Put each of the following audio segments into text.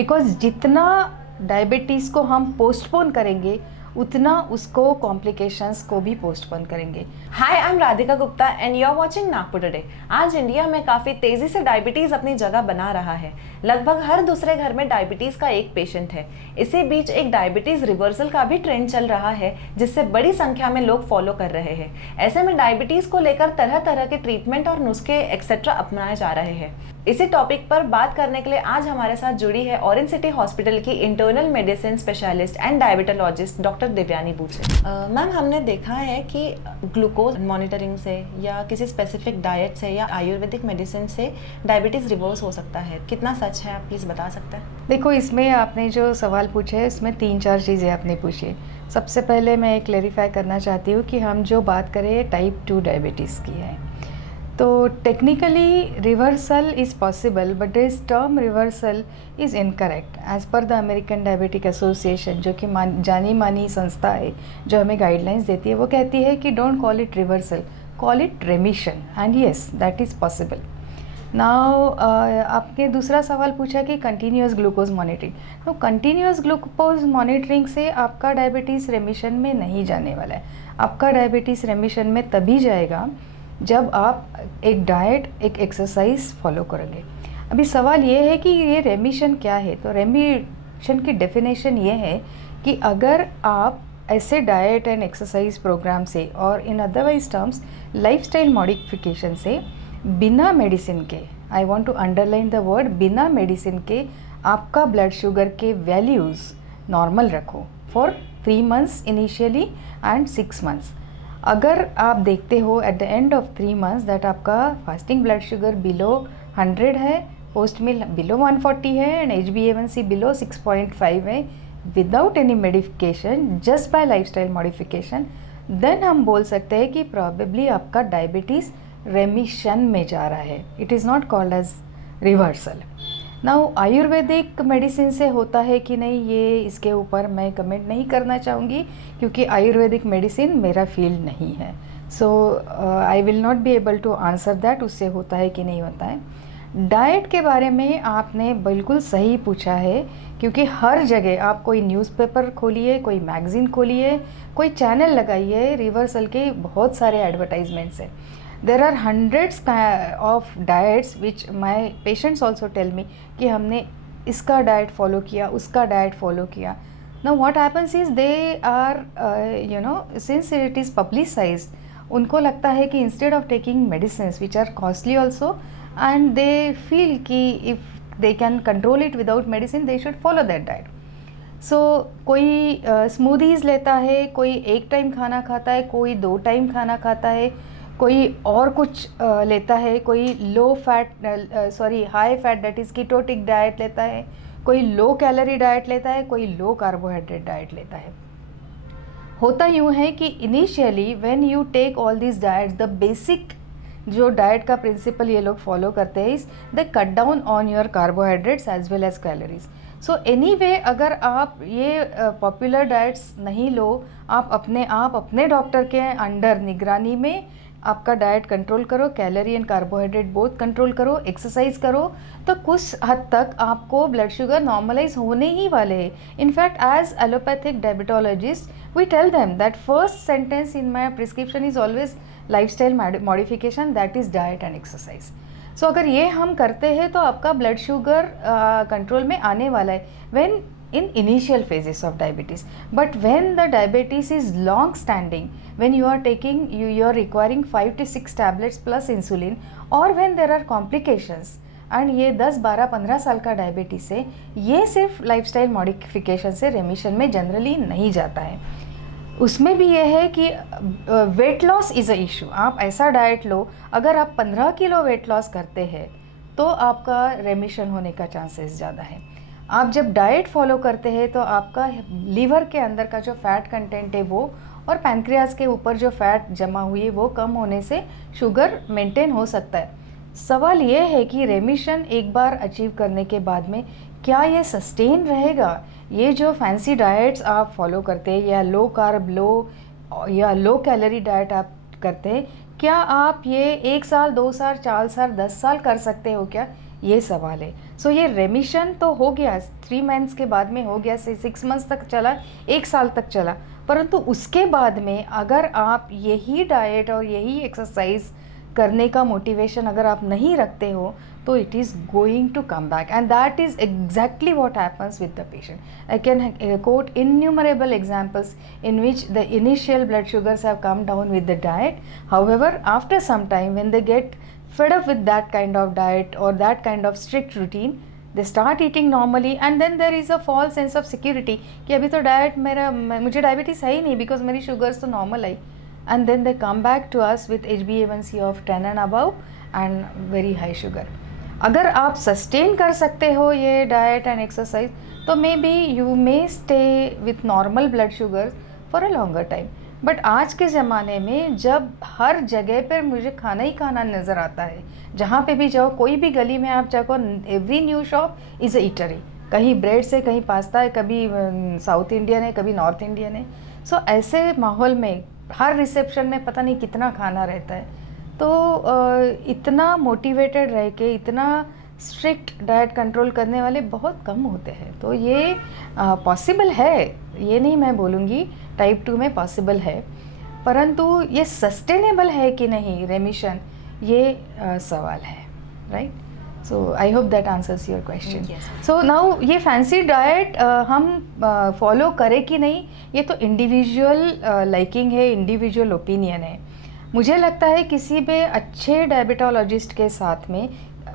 Because जितना diabetes को हम पोस्टपोन करेंगे उतना उसको कॉम्प्लिकेशंस को भी पोस्टपोन करेंगे। Hi, I am Radhika Gupta and you are watching Nagpur today. आज इंडिया में काफ़ी तेज़ी से डायबिटीज़ अपनी जगह बना रहा है। लगभग हर दूसरे घर में डायबिटीज़ का एक पेशेंट है। इसी बीच एक डायबिटीज़ रिवर्सल का भी ट्रेंड चल रहा है, जिससे बड़ी संख्या में लोग फॉलो कर रहे हैं। ऐसे में डायबिटीज़ को लेकर तरह तरह के ट्रीटमेंट और नुस्खे एक्सेट्रा अपनाए जा रहे हैं। इसी टॉपिक पर बात करने के लिए आज हमारे साथ जुड़ी है ऑरेंज सिटी हॉस्पिटल की internal medicine specialist and diabetologist doctor Divyani Buche. Ma'am, हमने देखा है कि ग्लूकोज मॉनिटरिंग से या किसी स्पेसिफिक डाइट से या आयुर्वेदिक मेडिसिन से डायबिटीज़ रिवर्स हो सकता है। कितना सच है, आप प्लीज़ बता सकते हैं? देखो, इसमें आपने जो सवाल पूछे है इसमें 3-4 चीज़ें आपने पूछी। सबसे पहले मैं क्लेरिफाई करना चाहती हूँ कि हम जो बात करें टाइप 2 डायबिटीज़ की है, तो technically reversal is possible but this term reversal is incorrect as per the American diabetic association, जो कि जानी मानी संस्था है जो हमें गाइडलाइंस देती है। वो कहती है कि don't call it reversal, call it रेमिशन, and yes that is possible. Now आपने दूसरा सवाल पूछा कि कंटिन्यूस ग्लूकोज मॉनिटरिंग। तो कंटिन्यूस ग्लूकोज मॉनिटरिंग से आपका डायबिटीज़ रेमिशन में नहीं जाने वाला है। आपका डायबिटीज़ रेमिशन में तभी जाएगा जब आप एक डाइट, एक एक्सरसाइज फॉलो करेंगे। अभी सवाल ये है कि ये रेमिशन क्या है। तो रेमिशन की डेफिनेशन ये है कि अगर आप ऐसे डाइट एंड एक्सरसाइज प्रोग्राम से और in otherwise terms lifestyle modification से बिना मेडिसिन के, I want to underline the word बिना मेडिसिन के, आपका ब्लड शुगर के वैल्यूज़ नॉर्मल रखो for 3 months initially and 6 months. अगर आप देखते हो at the end of 3 months that आपका फास्टिंग ब्लड शुगर बिलो 100 है, पोस्ट मील बिलो 140 है एंड HbA1c बिलो 6.5 है without any medication, just by lifestyle modification, then हम बोल सकते हैं कि प्रॉबेबली आपका डायबिटीज़ रेमिशन में जा रहा है। It is not called as reversal. Now ayurvedic medicine से होता है कि नहीं, ये इसके ऊपर मैं कमेंट नहीं करना चाहूँगी क्योंकि आयुर्वेदिक मेडिसिन मेरा फील्ड नहीं है। So I will not be able to answer that, उससे होता है कि नहीं होता है। डाइट के बारे में आपने बिल्कुल सही पूछा है, क्योंकि हर जगह आप कोई न्यूज़पेपर खोलिए, कोई मैगज़ीन खोलिए, कोई चैनल लगाइए, रिवर्सल के बहुत सारे एडवर्टाइजमेंट्स हैं। There are hundreds of diets which my patients also tell me कि हमने इसका डाइट फॉलो किया, उसका डाइट फॉलो किया। Now what happens is they are since it is publicized, उनको लगता है कि instead of taking medicines which are costly also and they feel कि if they can control it without medicine they should follow that diet. So कोई smoothies लेता है, कोई एक टाइम खाना खाता है, कोई 2 टाइम खाना खाता है, कोई और कुछ लेता है, कोई high fat that is ketotic diet लेता है, कोई लो कैलोरी डाइट लेता है, कोई लो कार्बोहाइड्रेट डाइट लेता है। होता यूँ है कि initially when you take all this diets, the basic जो डाइट का प्रिंसिपल ये लोग फॉलो करते हैं is they cut down on your carbohydrates as well as calories. So anyway, अगर आप ये पॉपुलर डाइट्स नहीं लो, आप अपने डॉक्टर के अंडर निगरानी में आपका डाइट कंट्रोल करो, calorie and carbohydrate both control करो, एक्सरसाइज करो, तो कुछ हद तक आपको ब्लड शुगर नॉर्मलाइज होने ही वाले हैं। In fact as allopathic diabetologist we tell them that first sentence in my prescription is always lifestyle modification, that is diet and exercise. So अगर ये हम करते हैं तो आपका ब्लड शुगर कंट्रोल में आने वाला है when in initial phases of diabetes. But when the diabetes is long standing, when you are requiring 5 to 6 tablets plus insulin, or when there are complications and ये 10, 12, 15 साल का डायबिटीज़ है, ये सिर्फ लाइफस्टाइल मॉडिफिकेशन से रेमिशन में जनरली नहीं जाता है। उसमें भी ये है कि weight loss is a issue. आप ऐसा डाइट लो, अगर आप 15 किलो वेट लॉस करते हैं तो आपका रेमिशन होने का चांसेस ज़्यादा है। आप जब डाइट फॉलो करते हैं तो आपका लीवर के अंदर का जो फैट कंटेंट है वो, और पैनक्रियाज के ऊपर जो फैट जमा हुई है वो कम होने से शुगर मेंटेन हो सकता है। सवाल ये है कि रेमिशन एक बार अचीव करने के बाद में क्या ये सस्टेन रहेगा? ये जो फैंसी डाइट्स आप फॉलो करते हैं या लो कार्ब लो कैलोरी डाइट आप करते हैं, क्या आप ये 1 साल, 2 साल, 4 साल, 10 साल कर सकते हो क्या? ये सवाल है। सो ये रेमिशन तो हो गया, 3 मंथ्स के बाद में हो गया, 6 मंथ्स तक चला, 1 साल तक चला, परंतु उसके बाद में अगर आप यही डाइट और यही एक्सरसाइज करने का मोटिवेशन अगर आप नहीं रखते हो तो it is going to come back, and that is exactly what happens with the patient. I can quote innumerable examples in which the initial blood sugars have come down with the diet. However, after some time when they get fed up with that kind of diet or that kind of strict routine, they start eating normally, and then there is a false sense of security कि अभी तो diet मुझे diabetes है ही नहीं because मेरी sugars तो normal I, and then they come back to us with HbA1c of 10 and above and very high sugar. अगर आप सस्टेन कर सकते हो ये डाइट एंड एक्सरसाइज तो may be you may stay with normal blood sugar for a longer time. But आज के ज़माने में जब हर जगह पर मुझे खाना ही खाना नज़र आता है, जहाँ पे भी जाओ, कोई भी गली में आप जाओ, every new shop is a eatery. कहीं ब्रेड से, कहीं पास्ता है, कभी साउथ इंडियन है, कभी नॉर्थ इंडियन है. सो ऐसे माहौल में हर रिसेप्शन में पता नहीं कितना खाना रहता है. तो इतना मोटिवेटेड रह के इतना स्ट्रिक्ट डाइट कंट्रोल करने वाले बहुत कम होते हैं. तो ये पॉसिबल है, ये नहीं मैं बोलूँगी टाइप 2 में पॉसिबल है, परंतु ये सस्टेनेबल है कि नहीं रेमिशन, ये सवाल है. Right. So I hope that answers your question. So now ये फैंसी डाइट हम फॉलो करें कि नहीं, ये तो इंडिविजुअल लाइकिंग है, इंडिविजुअल ओपिनियन है. मुझे लगता है किसी भी अच्छे डायबिटोलॉजिस्ट के साथ में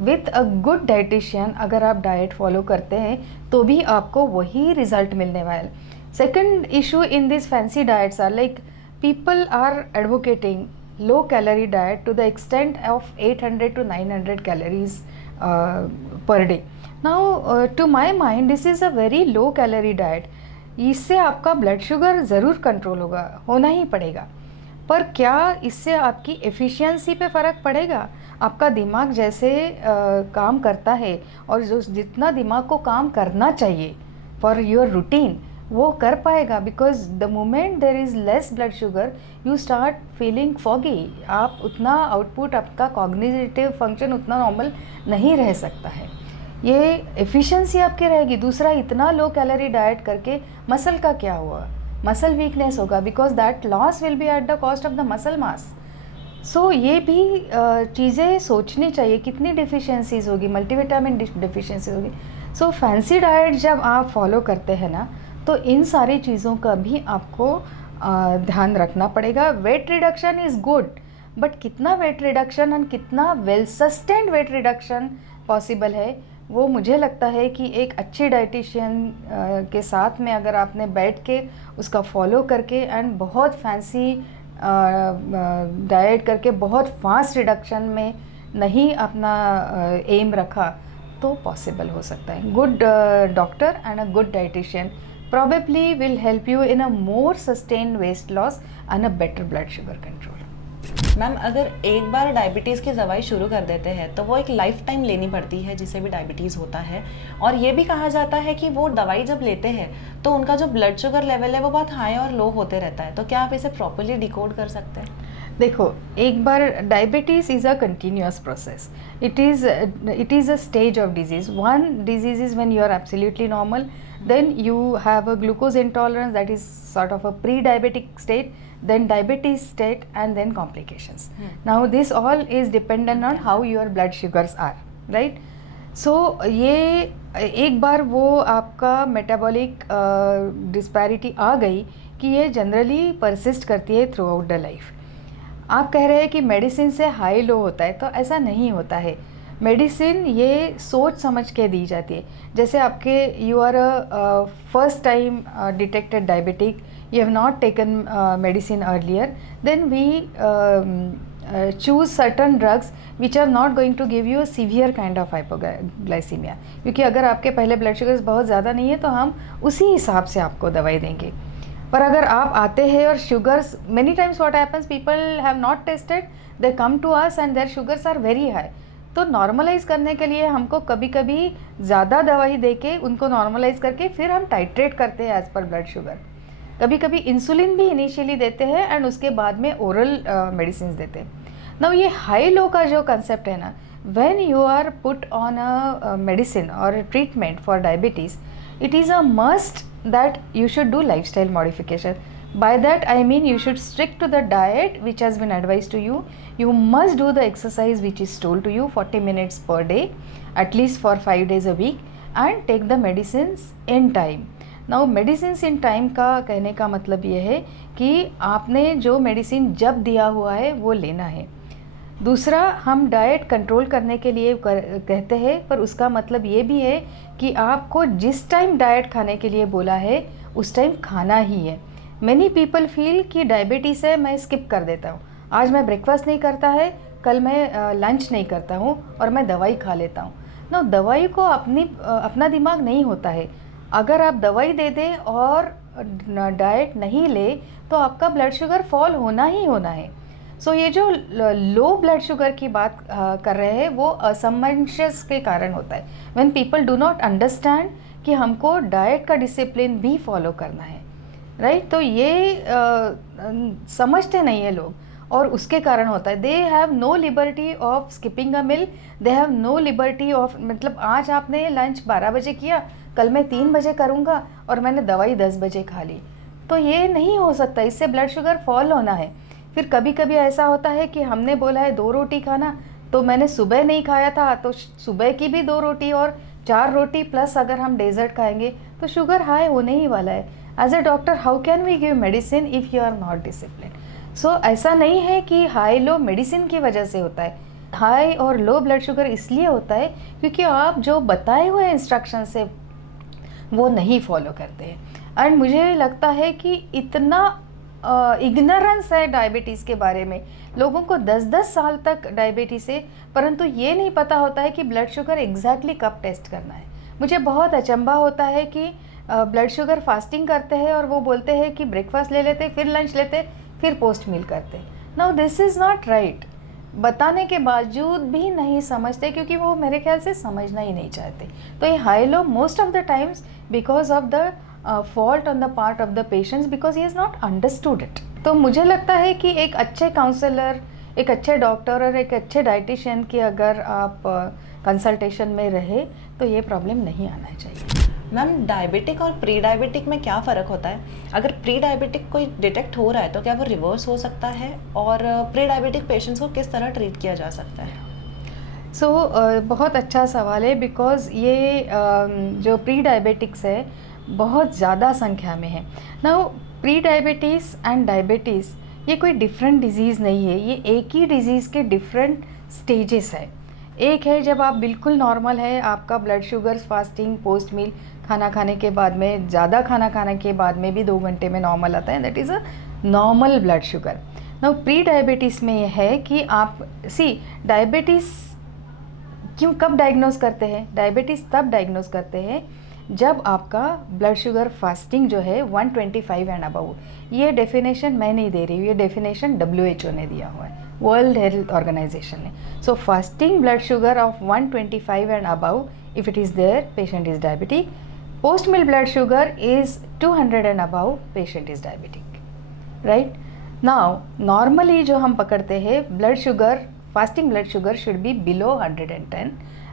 विथ अ गुड डाइटिशियन अगर आप डाइट फॉलो करते हैं तो भी आपको वही रिजल्ट मिलने वाला है. Second issue in this fancy diets are like people are advocating low calorie diet to the extent of 800 to 900 calories per day. Now to my mind this is a very low calorie diet. इससे आपका blood sugar ज़रूर control होना ही पड़ेगा, पर क्या इससे आपकी efficiency पे फ़र्क पड़ेगा? आपका दिमाग जैसे काम करता है और जो जितना दिमाग को काम करना चाहिए फॉर योर रूटीन वो कर पाएगा, because the moment there is less blood sugar you start feeling foggy. आप उतना आउटपुट, आपका कॉग्निटिव फंक्शन उतना नॉर्मल नहीं रह सकता है. ये एफिशिएंसी आपकी रहेगी. दूसरा, इतना लो कैलोरी डाइट करके मसल का क्या हुआ? मसल वीकनेस होगा, because that loss will be at the cost of the muscle mass. So ये भी चीज़ें सोचनी चाहिए. कितनी डिफिशियंसीज होगी, मल्टीविटामिन डिफिशियंसी होगी. सो फैंसी डाइट जब आप फॉलो करते हैं ना तो इन सारी चीज़ों का भी आपको ध्यान रखना पड़ेगा. Weight reduction is good, but कितना वेट रिडक्शन और कितना well sustained weight reduction possible है वो मुझे लगता है कि एक अच्छे डाइटिशियन के साथ में अगर आपने बैठ के उसका फॉलो करके एंड बहुत फैंसी डाइट करके बहुत फास्ट रिडक्शन में नहीं अपना एम रखा तो पॉसिबल हो सकता है. Good doctor and a good dietitian probably will help you in a more sustained weight loss and a better blood sugar control. Ma'am, अगर एक बार डायबिटीज़ की दवाई शुरू कर देते हैं तो वो एक लाइफ टाइम लेनी पड़ती है जिसे भी डायबिटीज़ होता है, और ये भी कहा जाता है कि वो दवाई जब लेते हैं तो उनका जो ब्लड शुगर लेवल है वो बहुत हाई और लो होते रहता है. तो क्या आप इसे प्रॉपरली डिकोड कर सकते हैं? देखो, एक बार diabetes is a continuous process. It is a stage of disease. One disease is when you are absolutely normal, then you have a glucose intolerance, that is sort of a pre-diabetic state, then diabetes state, and then complications. Now this all is dependent on how your blood sugars are, right? So ये एक बार वो आपका metabolic disparity आ गई कि ये generally persist करती है through out the life. आप कह रहे हैं कि मेडिसिन से हाई लो होता है, तो ऐसा नहीं होता है. मेडिसिन ये सोच समझ के दी जाती है. जैसे आपके you are a first time detected diabetic, you have not taken medicine earlier, then we choose certain drugs which are not going to give you a severe kind of hypoglycaemia. क्योंकि अगर आपके पहले ब्लड शुगर्स बहुत ज़्यादा नहीं है तो हम उसी हिसाब से आपको दवाई देंगे. पर अगर आप आते हैं और sugars, many times what happens, people have not tested, they come to us and their sugars are very high. तो नॉर्मलाइज़ करने के लिए हमको कभी कभी ज़्यादा दवाई देके उनको नॉर्मलाइज़ करके फिर हम टाइट्रेट करते हैं एज़ पर ब्लड शुगर. कभी कभी इंसुलिन भी इनिशियली देते हैं एंड उसके बाद में ओरल मेडिसिन देते हैं. ना ये हाई लो का जो कंसेप्ट है ना, when you are put on a medicine or a treatment for diabetes, it is a must that you should do lifestyle modification. By that I mean you should stick to the diet which has been advised to you. You must do the exercise which is told to you, 40 minutes per day, at least for 5 days a week, and take the medicines in time. Now medicine in time का कहने का मतलब ये है कि आपने जो medicine जब दिया हुआ है वो लेना है। दूसरा, हम डाइट कंट्रोल करने के लिए कहते हैं, पर उसका मतलब ये भी है कि आपको जिस टाइम डाइट खाने के लिए बोला है उस टाइम खाना ही है। मैनी पीपल फील कि डायबिटीज़ है, मैं स्किप कर देता हूँ, आज मैं ब्रेकफास्ट नहीं करता है, कल मैं लंच नहीं करता हूँ और मैं दवाई खा लेता हूँ। ना, दवाई को अपना दिमाग नहीं होता है। अगर आप दवाई दे दें और डाइट नहीं ले तो आपका ब्लड शुगर फॉल होना ही होना है। सो ये जो लो ब्लड शुगर की बात कर रहे हैं वो असमंजस के कारण होता है, when people do not understand कि हमको डाइट का डिसिप्लिन भी फॉलो करना है, राइट। तो ये समझते नहीं है लोग और उसके कारण होता है। They have no liberty of skipping a meal, they have no liberty of, मतलब आज आपने लंच 12 बजे किया, कल मैं 3 बजे करूँगा और मैंने दवाई 10 बजे खा ली, तो ये नहीं हो सकता। इससे ब्लड शुगर फॉल होना है। फिर कभी कभी ऐसा होता है कि हमने बोला है 2 रोटी खाना, तो मैंने सुबह नहीं खाया था, तो सुबह की भी 2 रोटी और 4 रोटी प्लस अगर हम डेजर्ट खाएंगे तो शुगर हाई होने ही वाला है। As a doctor how can we give medicine if you are not discipline. So ऐसा नहीं है कि हाई लो मेडिसिन की वजह से होता है। हाई और लो ब्लड शुगर इसलिए होता है क्योंकि आप जो बताए हुए इंस्ट्रक्शन से वो नहीं फॉलो करते हैं। एंड मुझे लगता है कि इतना इग्नोरेंस है डायबिटीज़ के बारे में, लोगों को 10-10 साल तक डायबिटीज़ है, परंतु ये नहीं पता होता है कि ब्लड शुगर एग्जैक्टली कब टेस्ट करना है। मुझे बहुत अचंभा होता है कि ब्लड शुगर फास्टिंग करते हैं और वो बोलते हैं कि ब्रेकफास्ट ले लेते, फिर लंच लेते, फिर पोस्ट मील करते। Now this is not right. बताने के बावजूद भी नहीं समझते क्योंकि वो मेरे ख्याल से समझना ही नहीं चाहते। तो ये high low most of the times because of the fault on the part of the patients, because he is not understood it. तो मुझे लगता है कि एक अच्छे काउंसलर, एक अच्छे डॉक्टर और एक अच्छे डाइटिशियन की अगर आप कंसल्टेशन में रहे तो ये प्रॉब्लम नहीं आना चाहिए। मैम, डायबिटिक और प्री डायबिटिक में क्या फ़र्क होता है? अगर प्री डायबिटिक कोई डिटेक्ट हो रहा है तो क्या वो रिवर्स हो सकता है, और प्री डायबिटिक पेशेंट्स को किस तरह ट्रीट किया जा सकता है? बहुत अच्छा सवाल है, बिकॉज़ ये जो प्री डायबिटिक्स है बहुत ज़्यादा संख्या में है। Now pre diabetes and diabetes ये कोई डिफरेंट डिजीज़ नहीं है, ये एक ही डिजीज़ के डिफरेंट स्टेजेस है। एक है जब आप बिल्कुल नॉर्मल है, आपका ब्लड शुगर फास्टिंग पोस्ट मील खाना खाने के बाद में, ज़्यादा खाना खाने के बाद में भी 2 घंटे में नॉर्मल आता है, that is a normal blood sugar. Now pre diabetes में यह है कि आप डायबिटीज़ क्यों कब डायग्नोज करते हैं? डायबिटीज़ तब डायग्नोज करते हैं जब आपका ब्लड शुगर फास्टिंग जो है 125 एंड अबव। ये डेफिनेशन मैं नहीं दे रही हूँ, ये डेफिनेशन WHO ने दिया हुआ है, वर्ल्ड हेल्थ ऑर्गेनाइजेशन ने। So fasting blood sugar of 125 and above, if it is there, patient is diabetic. Post meal blood sugar is 200 and above, patient is diabetic, right. Now normally जो हम पकड़ते हैं blood sugar, fasting blood sugar should be below 110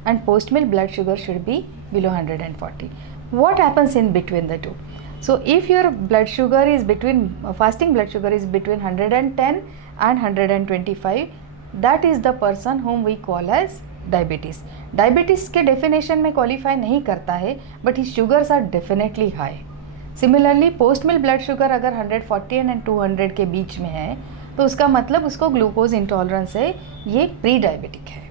and post meal blood sugar should be below 140. What happens in between the two? So if your blood sugar is between, fasting blood sugar is between 110 and 125, that is the person whom we call as diabetes. Diabetes के definition में qualify नहीं करता है, but his sugars are definitely high. Similarly post meal blood sugar अगर 140 and 200 के बीच में है तो उसका मतलब उसको ग्लूकोज इंटॉलरेंस है, ये प्री डायबिटिक है।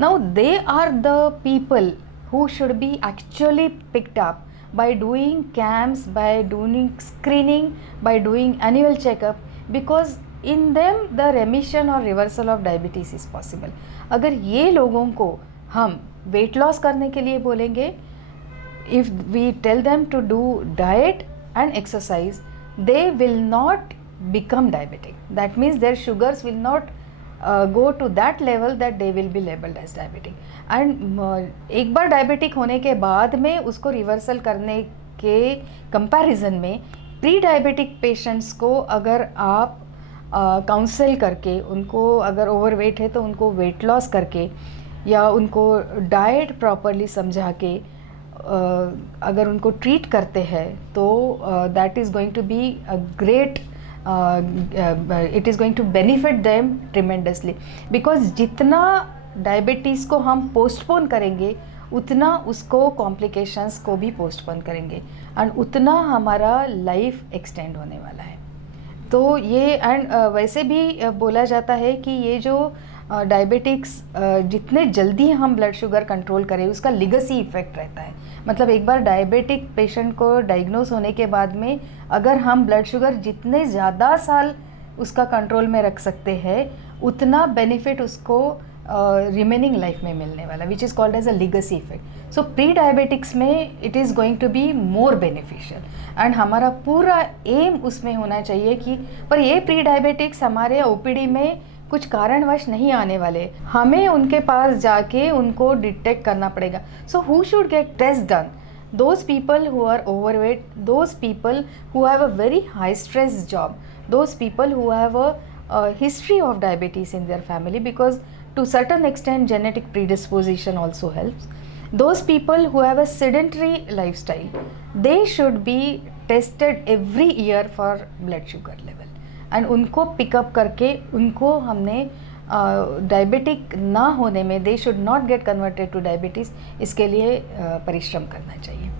Now they are the people who should be actually picked up by doing camps, by doing screening, by doing annual checkup, because in them the remission और reversal of diabetes is possible. अगर ये लोगों को हम weight loss करने के लिए बोलेंगे, if we tell them to do diet and exercise, they will not become diabetic. That means their sugars will not go to that level that they will be labeled as diabetic. And एक बार diabetic होने के बाद में उसको reversal करने के comparison में pre diabetic patients को अगर आप काउंसल करके, उनको अगर ओवरवेट है तो उनको वेट लॉस करके या उनको डाइट प्रॉपरली समझा के अगर उनको ट्रीट करते हैं तो that is going to be a great, it is going to benefit them tremendously, because जितना डायबिटीज़ को हम पोस्टपोन करेंगे उतना उसको कॉम्प्लिकेशंस को भी पोस्टपोन करेंगे एंड उतना हमारा लाइफ एक्सटेंड होने वाला है। तो ये एंड वैसे भी बोला जाता है कि ये जो डायबिटिक्स जितने जल्दी हम ब्लड शुगर कंट्रोल करें उसका लिगेसी इफ़ेक्ट रहता है। मतलब एक बार डायबिटिक पेशेंट को डायग्नोस होने के बाद में अगर हम ब्लड शुगर जितने ज़्यादा साल उसका कंट्रोल में रख सकते हैं उतना बेनिफिट उसको रिमेनिंग लाइफ में मिलने वाला, which is called as a legacy effect. So pre diabetics में it is going to be more beneficial and हमारा पूरा एम उसमें होना चाहिए कि पर ये प्री डायबिटिक्स हमारे ओपीडी में कुछ कारणवश नहीं आने वाले, हमें उनके पास जाके उनको डिटेक्ट करना पड़ेगा। So who should get test done? Those people who are overweight, those people who have a very high stress job, those people who have a history of diabetes in their family, because to certain extent genetic predisposition also helps. Those people who have a sedentary lifestyle, they should be tested every year for blood sugar level and उनको pickup करके उनको हमने diabetic ना होने में, they should not get converted to diabetes, इसके लिए परिश्रम करना चाहिए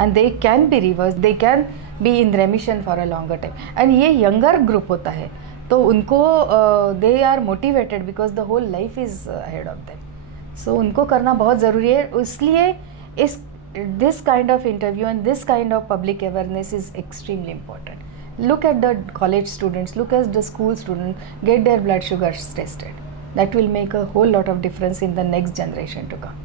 and they can be reverse, they can be in remission for a longer time. And ये यंगर ग्रुप होता है तो उनको they are motivated because the whole life is ahead of them, so उनको करना बहुत ज़रूरी है। इसलिए इस this kind of interview and this kind of public awareness is extremely important. Look at the college students, look at the school students, get their blood sugars tested. That will make a whole lot of difference in the next generation to come.